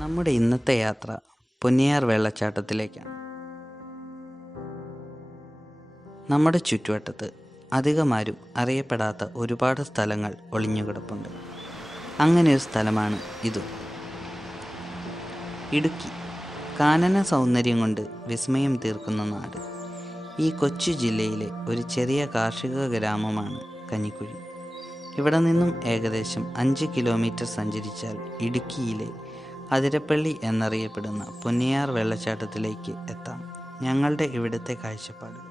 നമ്മുടെ ഇന്നത്തെ യാത്ര പൊന്നിയാർ വെള്ളച്ചാട്ടത്തിലേക്കാണ്. നമ്മുടെ ചുറ്റുവട്ടത്ത് അധികമാരും അറിയപ്പെടാത്ത ഒരുപാട് സ്ഥലങ്ങൾ ഒളിഞ്ഞുകിടപ്പുണ്ട്. അങ്ങനെ ഒരു സ്ഥലമാണ് ഇതും. ഇടുക്കി കാനന സൗന്ദര്യം കൊണ്ട് വിസ്മയം തീർക്കുന്ന നാട്. ഈ കൊച്ചു ജില്ലയിലെ ഒരു ചെറിയ കാർഷിക ഗ്രാമമാണ് കഞ്ഞിക്കുഴി. ഇവിടെ നിന്നും ഏകദേശം 5 കിലോമീറ്റർ സഞ്ചരിച്ചാൽ ഇടുക്കിയിലെ അതിരപ്പള്ളി എന്നറിയപ്പെടുന്ന പൊന്നിയാർ വെള്ളച്ചാട്ടത്തിലേക്ക് എത്താം. ഞങ്ങളുടെ ഇവിടുത്തെ കാഴ്ചപ്പാടുകൾ.